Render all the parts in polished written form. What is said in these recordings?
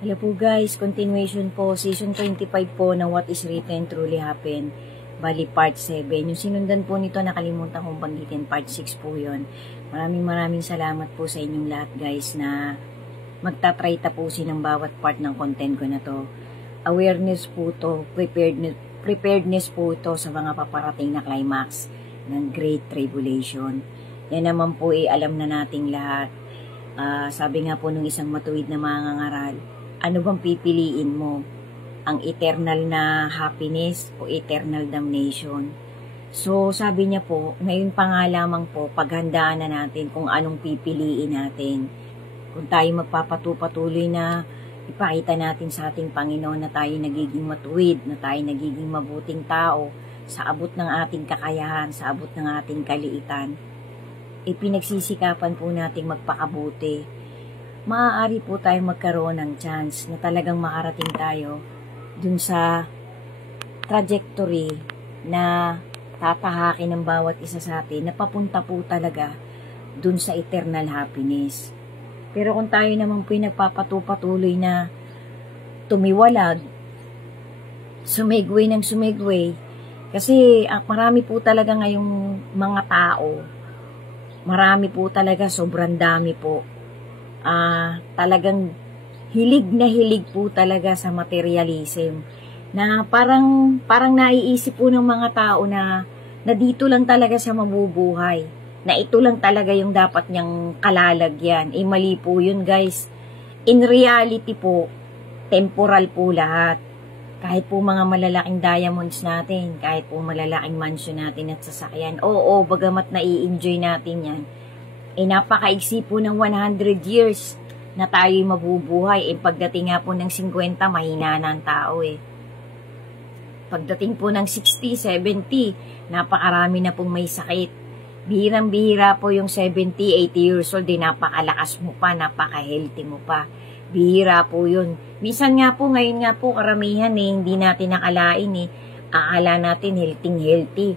Hello po guys, continuation po, season 25 po ng What is Written Truly Happen. Bali part 7. Yung sinundan po nito, nakalimutan kong banggitin, part 6 po yun. Maraming salamat po sa inyong lahat guys na magtatry tapusin ng bawat part ng content ko na to. Awareness po to, preparedness po to sa mga paparating na climax ng Great Tribulation. Yan naman po alam na nating lahat. Sabi nga po nung isang matuwid na mangangaral, ano bang pipiliin mo? Ang eternal na happiness o eternal damnation? So, sabi niya po, ngayon pa nga lamang po, paghandaan na natin kung anong pipiliin natin. Kung tayo magpapatuloy na ipakita natin sa ating Panginoon na tayo nagiging matuwid, na tayo nagiging mabuting tao, sa abot ng ating kakayahan, sa abot ng ating kaliitan, pinagsisikapan po nating magpakabuti. Maaari po tayo magkaroon ng chance na talagang makarating tayo dun sa trajectory na tatahakin ng bawat isa sa atin na papunta po talaga dun sa eternal happiness. Pero kung tayo naman po nagpapatuloy na tumiwalag, sumigway, kasi marami po talaga ngayong mga tao, marami po talaga, sobrang dami po. Talagang hilig po talaga sa materialism na parang naiisip po ng mga tao na dito lang talaga siya mabubuhay, na ito lang talaga yung dapat niyang kalalagyan. Mali po yun guys. In reality po, temporal po lahat. Kahit po mga malalaking diamonds natin, kahit po malalaking mansion natin at sasakyan, oo, bagamat nai-enjoy natin yan, napakaigsi po ng 100 years na tayo'y mabubuhay. Pagdating nga po ng 50, mahina na ang tao Pagdating po ng 60, 70, napakarami na pong may sakit. Bihirang-bihira po yung 70, 80 years old, napakalakas mo pa, napaka-healthy mo pa. Bihira po yun. Minsan nga po, ngayon nga po, karamihan hindi natin nakalain Akala natin healthy.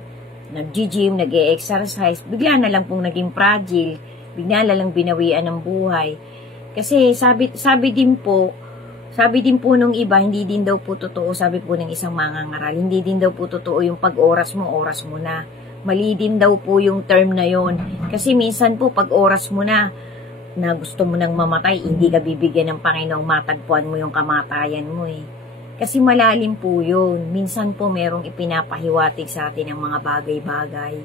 Nag-gym, nag-exercise, bigla na lang pong naging fragile, bigla na lang binawian ng buhay. Kasi sabi din po nung iba, hindi din daw po totoo, sabi po ng isang mangangaral, hindi din daw po totoo yung pag-oras mo na. Mali din daw po yung term na yon. Kasi minsan po, pag-oras mo na gusto mo nang mamatay, hindi ka bibigyan ng Panginoong matagpuan mo yung kamatayan mo Kasi malalim po yun. Minsan po merong ipinapahiwatig sa atin ng mga bagay-bagay.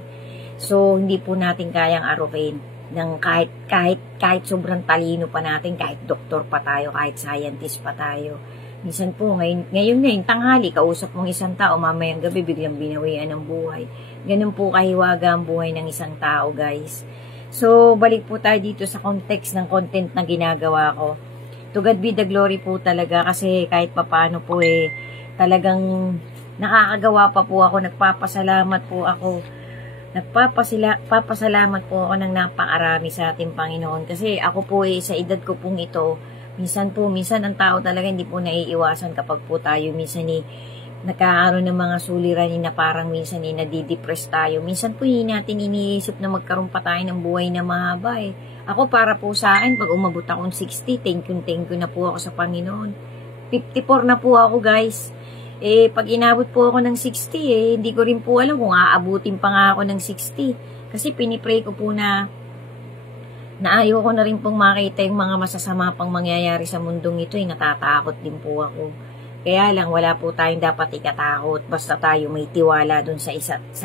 So, hindi po natin kayang arukin ng kahit sobrang talino pa natin, kahit doktor pa tayo, kahit scientist pa tayo. Minsan po, ngayon tanghali, kausap mong isang tao, mamayang gabi, biglang binawian ng buhay. Ganun po kahiwaga ang buhay ng isang tao, guys. So, balik po tayo dito sa context ng content na ginagawa ko. To God be the glory po talaga, kasi kahit papano po talagang nakakagawa pa po ako, nagpapasalamat po ako ng napakarami sa ating Panginoon. Kasi ako po sa edad ko pong ito, minsan ang tao talaga hindi po naiiwasan kapag po tayo minsan nagkakaroon ng mga suliranin na parang minsan nadidepress tayo. Minsan po natin iniisip na magkaroon pa tayo ng buhay na mahaba Ako para po sa akin, pag umabot akong 60, thank you na po ako sa Panginoon. 54 na po ako guys. Pag inabot po ako ng 60, hindi ko rin po alam kung aabutin pa nga ako ng 60. Kasi pinipray ko po na ayaw ko na rin pong makita yung mga masasama pang mangyayari sa mundong ito. Natatakot din po ako. Kaya lang, wala po tayong dapat ikatakot. Basta tayo may tiwala dun sa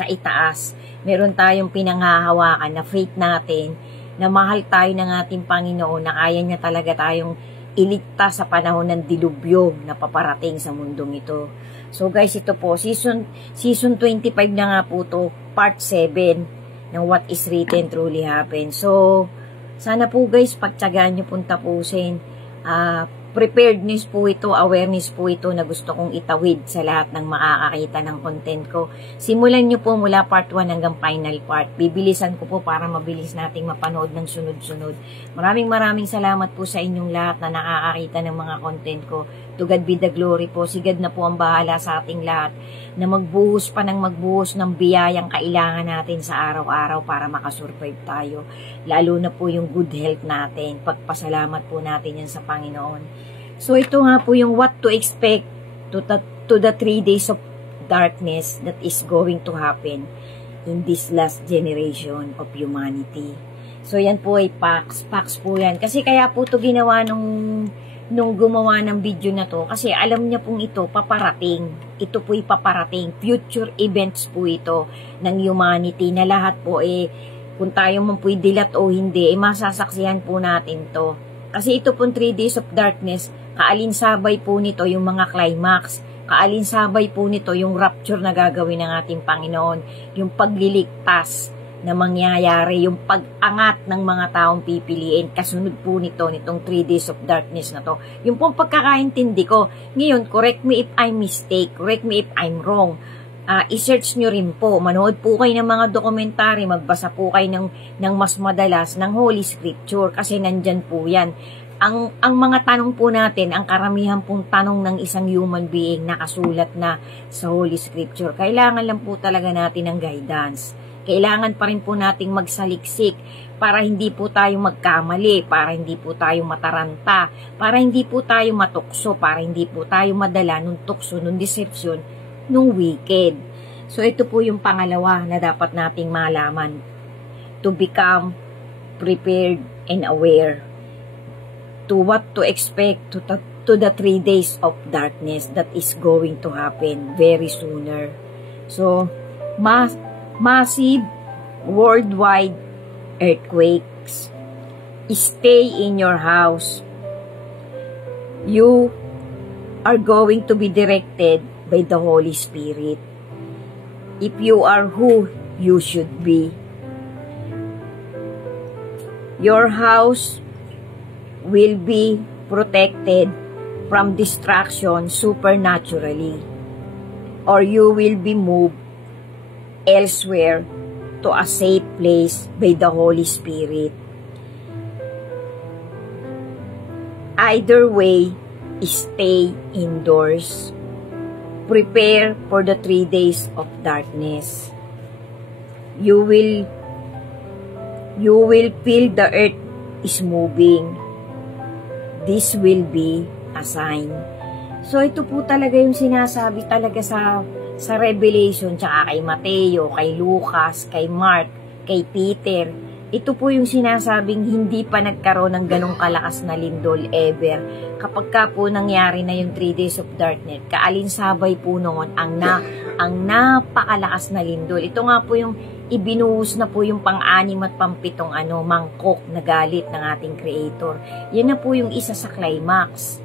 itaas. Meron tayong pinanghahawakan na faith natin, na mahal tayo ng ating Panginoon, na kaya niya talaga tayong iligtas sa panahon ng dilubyo na paparating sa mundong ito. So guys, ito po, season 25 na nga po to, part 7 ng What is Written Truly Happen. So, sana po guys, pagtyagaan nyo pong tapusin. Preparedness po ito, awareness po ito na gusto kong itawid sa lahat ng makakakita ng content ko. Simulan nyo po mula part 1 hanggang final part. Bibilisan ko po para mabilis nating mapanood ng sunod-sunod. Maraming salamat po sa inyong lahat na nakakakita ng mga content ko. To God be the glory po. Sigad na po ang bahala sa ating lahat na magbuhos ng biyayang kailangan natin sa araw-araw para makasurvive tayo. Lalo na po yung good health natin. Pagpasalamat po natin yan sa Panginoon. So ito nga po yung what to expect to the 3 days of darkness that is going to happen in this last generation of humanity. So yan po ay facts po yan. Kasi kaya po ito ginawa nung gumawa ng video na to, kasi alam niya pong ito paparating. Ito po ay paparating. Future events po ito ng humanity na lahat po kung tayo man po'y dilat o hindi, masasaksihan po natin to. Kasi ito pong 3 days of darkness, kaalinsabay po nito yung mga climax. Kaalinsabay po nito yung rapture na gagawin ng ating Panginoon. Yung pagliligtas na mangyayari, yung pag-angat ng mga taong pipiliin. Kasunod po nitong 3 days of darkness na to. Yung pong pagkakaintindi ko. Ngayon, correct me if I'm mistake, correct me if I'm wrong. I-search nyo rin po. Manood po kayo ng mga dokumentary, magbasa po kayo ng mas madalas ng Holy Scripture kasi nandyan po yan. Ang mga tanong po natin, ang karamihan pong tanong ng isang human being nakasulat na sa Holy Scripture. Kailangan lang po talaga natin ng guidance. Kailangan pa rin po nating magsaliksik para hindi po tayo magkamali, para hindi po tayo mataranta, para hindi po tayo matukso, para hindi po tayo madala nung tukso, nung deception, nung wicked. So ito po yung pangalawa na dapat nating malaman. To become prepared and aware to what to expect to the 3 days of darkness that is going to happen very sooner. So, massive worldwide earthquakes. Stay in your house. You are going to be directed by the Holy Spirit. If you are who you should be. Your house will be protected from distraction supernaturally, or you will be moved elsewhere to a safe place by the Holy Spirit. Either way, stay indoors. Prepare for the 3 days of darkness. You will feel the earth is moving. This will be a sign. So ito po talaga yung sinasabi talaga sa Revelation, tsaka kay Mateo, kay Lucas, kay Mark, kay Peter. Ito po yung sinasabing hindi pa nagkaroon ng ganong kalakas na lindol ever. Kapag ka po nangyari na yung 3 days of darkness, kaalinsabay po noon ang napakalakas na lindol. Ito nga po yung ibinuhos na po yung pang-anim at pang-pitong mangkok na galit ng ating Creator. Yan na po yung isa sa climax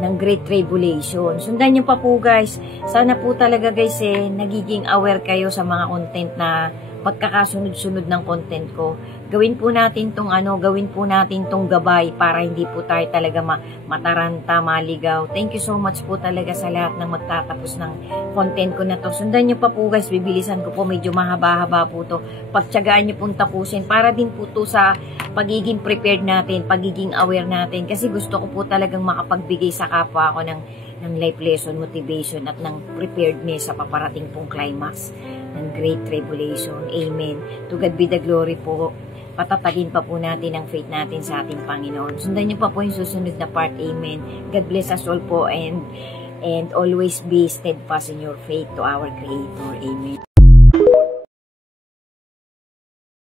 ng Great Tribulation. Sundan nyo pa po guys. Sana po talaga guys nagiging aware kayo sa mga content na pagkakasunod-sunod ng content ko. Gawin po natin tong gabay para hindi po tayo talaga mataranta, maligaw. Thank you so much po talaga sa lahat ng magtatapos ng content ko na to. Sundan nyo pa po guys, bibilisan ko po, medyo mahaba-haba po to. Pagtyagaan nyo pong tapusin para din po to sa pagiging prepared natin, pagiging aware natin. Kasi gusto ko po talagang makapagbigay sa kapwa ako ng life lesson, motivation at ng preparedness sa paparating pong climax ng Great Tribulation. Amen. To God be the glory po. Patatagin pa po natin ang faith natin sa ating Panginoon. Sundan niyo pa po yung susunod na part. Amen. God bless us all po and always be steadfast in your faith to our Creator. Amen.